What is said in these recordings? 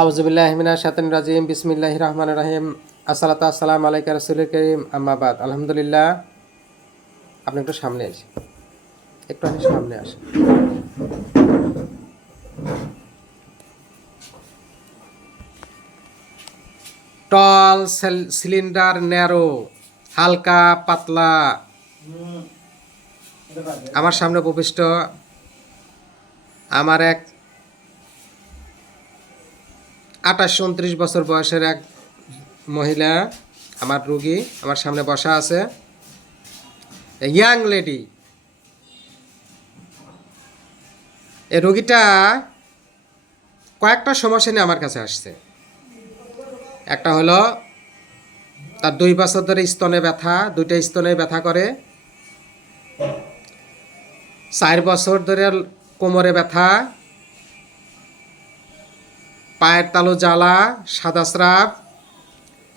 আউযুবিল্লাহি মিনাশ শাইতানির রাজিম বিসমিল্লাহির রহমানির রহিম আসসালাতু আসসালামু আলাইকা রাসূলুল কারীম আম্মা বাদ আলহামদুলিল্লাহ। আপনি একটু সামনে আসেন, একটু আপনি সামনে আসেন। টল সিলিন্ডার ন্যারো, হালকা পাতলা আমার সামনে উপবিষ্ট আমার এক 28-29 বছর বয়সের এক মহিলা, আমার রুগী আমার সামনে বসা আছে। ইয়াং লেডি, এই রুগীটা কয়েকটা সমস্যা নিয়ে আমার কাছে আসছে। একটা হলো তার 2 বছর ধরে স্তনে ব্যথা, 2টা স্তনে ব্যথা করে। 4 বছর ধরে কোমরে ব্যথা, পায়ের তালু জ্বালা, সাদা স্রাব,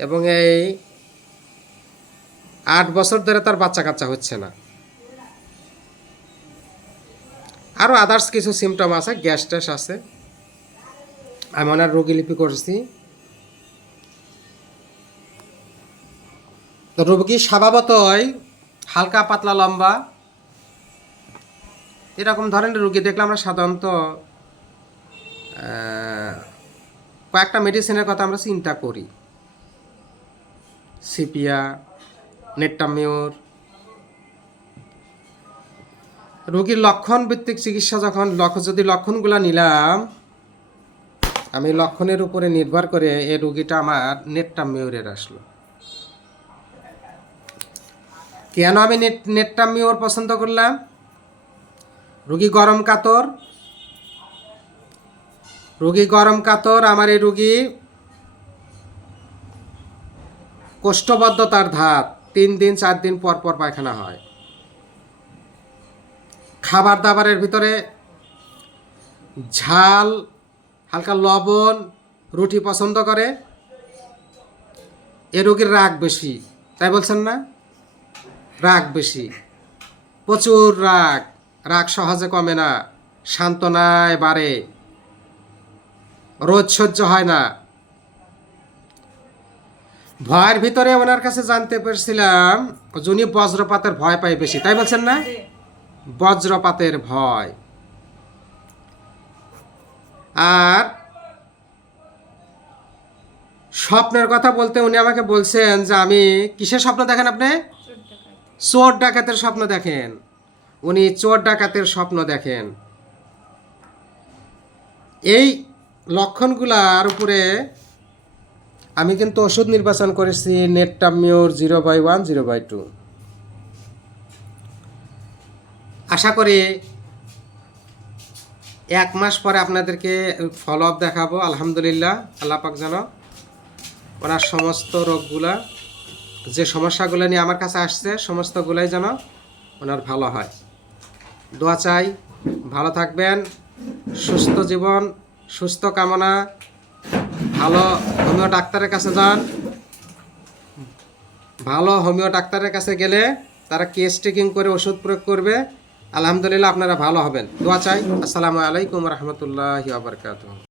এবং এই 8 বছর ধরে তার বাচ্চা কাচ্চা হচ্ছে না। আরও আদার্স কিছু সিমটম আছে, গ্যাস ট্যাস আছে। আমি ওনার রোগী লিপি করছি। তো রোগী স্বভাবতই হালকা পাতলা লম্বা, এরকম ধরনের রোগী দেখলে আমরা সাধারণত কয়েকটা মেডিসিনের কথা আমরা চিন্তা করি। সিপিয়া, নেট্টামিউর। রোগীর লক্ষণ ভিত্তিক চিকিৎসা যদি লক্ষণগুলো নিলাম, আমি লক্ষণের উপরে নির্ভর করে এই রোগীটা আমার নেট্টামিউরের আসলো। কেন আমি নেট্টামিউর পছন্দ করলাম? রোগী গরম কাতর, আমার এই রোগী কোষ্ঠবদ্ধতার ধাত, 3 দিন 4 দিন পর পর পায়খানা হয়। খাবার দাবারের ভিতরে ঝাল, হালকা লবণ, রুটি পছন্দ করে। এ রোগীর রাগ বেশি, তাই বলছেন না? রাগ বেশি, প্রচুর রাগ সহজে কমে না, সান্ত্বনায় বাড়ে, রোজ সহ্য হয় না। ভয়ের ভিতরে ওনার কাছে জানতে পেরেছিলাম উনি বজ্রপাতের ভয় পায় বেশি, তাই বলছেন না? বজ্রপাতের ভয়। আর স্বপ্নের কথা বলতে উনি আমাকে বলছেন যে আমি কিসের স্বপ্ন দেখেন? আপনি চোর ডাকাতের স্বপ্ন দেখেন। উনি চোর ডাকাতের স্বপ্ন দেখেন। এই লক্ষণগুলার উপরে আমি কিন্তু ওষুধ নির্বাচন করেছি নেট্টামিউর 0/1 0/2। আশা করি 1 মাস পরে আপনাদেরকে ফলো আপ দেখাবো। আলহামদুলিল্লাহ, আল্লাহ পাক যেন ওনার সমস্ত রোগগুলা, যে সমস্যাগুলো নিয়ে আমার কাছে আসছে, সমস্তগুলাই যেন ওনার ভালো হয়। দোয়া চাই। ভালো থাকবেন, সুস্থ জীবন, সুস্থ কামনা। ভালো হোমিও ডাক্তারের কাছে যান। ভালো হোমিও ডাক্তারের কাছে গেলে তারা কেস টেকিং করে ওষুধ প্রয়োগ করবে। আলহামদুলিল্লাহ, আপনারা ভালো হবেন। দোয়া চাই। আসসালামু আলাইকুম রহমতুল্লাহি ওয়া বারাকাতুহু।